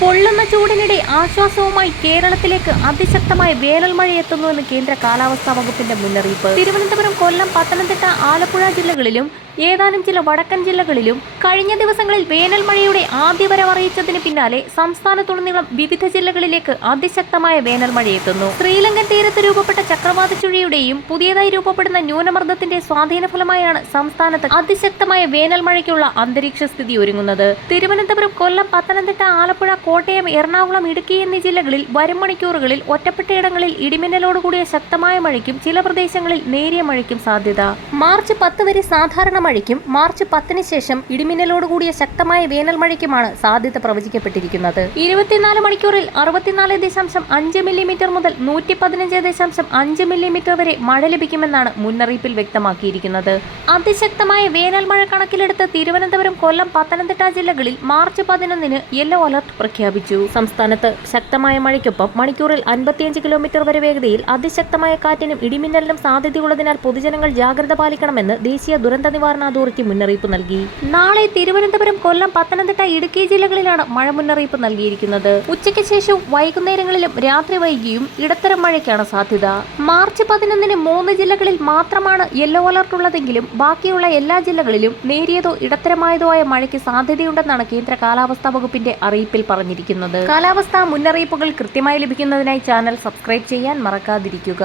പൊള്ളുന്ന ചൂടിനിടെ ആശ്വാസവുമായി കേരളത്തിലേക്ക് അതിശക്തമായ വേനൽ മഴ എത്തുന്നുവെന്ന് കേന്ദ്ര കാലാവസ്ഥാ വകുപ്പിന്റെ മുന്നറിയിപ്പ്. തിരുവനന്തപുരം, കൊല്ലം, പത്തനംതിട്ട, ആലപ്പുഴ ജില്ലകളിലും ഏതാനും ചില വടക്കൻ ജില്ലകളിലും കഴിഞ്ഞ ദിവസങ്ങളിൽ വേനൽ മഴയുടെ ആദ്യവരവ് അറിയിച്ചതിന് പിന്നാലെ സംസ്ഥാനത്തുടനീളം വിവിധ ജില്ലകളിലേക്ക് അതിശക്തമായ വേനൽ മഴയെത്തുന്നു. ശ്രീലങ്കൻ തീരത്ത് രൂപപ്പെട്ട ചക്രവാത ചുഴിയുടെയും പുതിയതായി രൂപപ്പെടുന്ന ന്യൂനമർദ്ദത്തിന്റെ സ്വാധീന ഫലമായാണ് സംസ്ഥാനത്ത് അതിശക്തമായ വേനൽ മഴയ്ക്കുള്ള അന്തരീക്ഷ സ്ഥിതി ഒരുങ്ങുന്നത്. തിരുവനന്തപുരം, കൊല്ലം, പത്തനംതിട്ട, ആലപ്പുഴ, കോട്ടയം, എറണാകുളം, ഇടുക്കി എന്നീ ജില്ലകളിൽ വരും മണിക്കൂറുകളിൽ ഒറ്റപ്പെട്ടയിടങ്ങളിൽ ഇടിമിന്നലോടുകൂടിയ ശക്തമായ മഴയ്ക്കും ചില പ്രദേശങ്ങളിൽ നേരിയ മഴയ്ക്കും സാധ്യത. മാർച്ച് 10 വരെ സാധാരണ മഴയ്ക്കും മാർച്ച് 10-ന് ശേഷം ഇടിമിന്നലോടുകൂടിയ ശക്തമായ വേനൽ മഴയ്ക്കുമാണ് സാധ്യത പ്രവചിക്കപ്പെട്ടിരിക്കുന്നത്. 24 മണിക്കൂറിൽ 64.5 മില്ലിമീറ്റർ മുതൽ 115.5 മില്ലിമീറ്റർ വരെ മഴ ലഭിക്കുമെന്നാണ് മുന്നറിയിപ്പിൽ വ്യക്തമാക്കിയിരിക്കുന്നത്. അതിശക്തമായ വേനൽ മഴ കണക്കിലെടുത്ത് തിരുവനന്തപുരം, കൊല്ലം, പത്തനംതിട്ട ജില്ലകളിൽ മാർച്ച് 11-ന് യെല്ലോ അലർട്ട് പ്രഖ്യാപിച്ചു. സംസ്ഥാനത്ത് ശക്തമായ മഴയ്ക്കൊപ്പം മണിക്കൂറിൽ 55 കിലോമീറ്റർ വരെ വേഗതയിൽ അതിശക്തമായ കാറ്റിനും ഇടിമിന്നലിനും സാധ്യതയുള്ളതിനാൽ പൊതുജനങ്ങൾ ജാഗ്രത പാലിക്കണമെന്ന് ദേശീയ ദുരന്ത നിവാരണ അതോറിറ്റി മുന്നറിയിപ്പ് നൽകി. നാളെ തിരുവനന്തപുരം, കൊല്ലം, പത്തനംതിട്ട, ഇടുക്കി ജില്ലകളിലാണ് മഴ മുന്നറിയിപ്പ് നൽകിയിരിക്കുന്നത്. ഉച്ചയ്ക്ക് ശേഷവും വൈകുന്നേരങ്ങളിലും രാത്രി വൈകിയും ഇടത്തരം മഴയ്ക്കാണ് സാധ്യത. മാർച്ച് 11-ന് 3 ജില്ലകളിൽ മാത്രമാണ് യെല്ലോ അലർട്ട് ഉള്ളതെങ്കിലും ബാക്കിയുള്ള എല്ലാ ജില്ലകളിലും നേരിയതോ ഇടത്തരമായതോ ആയ മഴയ്ക്ക് സാധ്യതയുണ്ടെന്നാണ് കേന്ദ്ര കാലാവസ്ഥാ വകുപ്പിന്റെ അറിയിപ്പിൽ പറഞ്ഞിരിക്കുന്നത്. കാലാവസ്ഥാ മുന്നറിയിപ്പുകൾ കൃത്യമായി ലഭിക്കുന്നതിനായി ചാനൽ സബ്സ്ക്രൈബ് ചെയ്യാൻ മറക്കാതിരിക്കുക.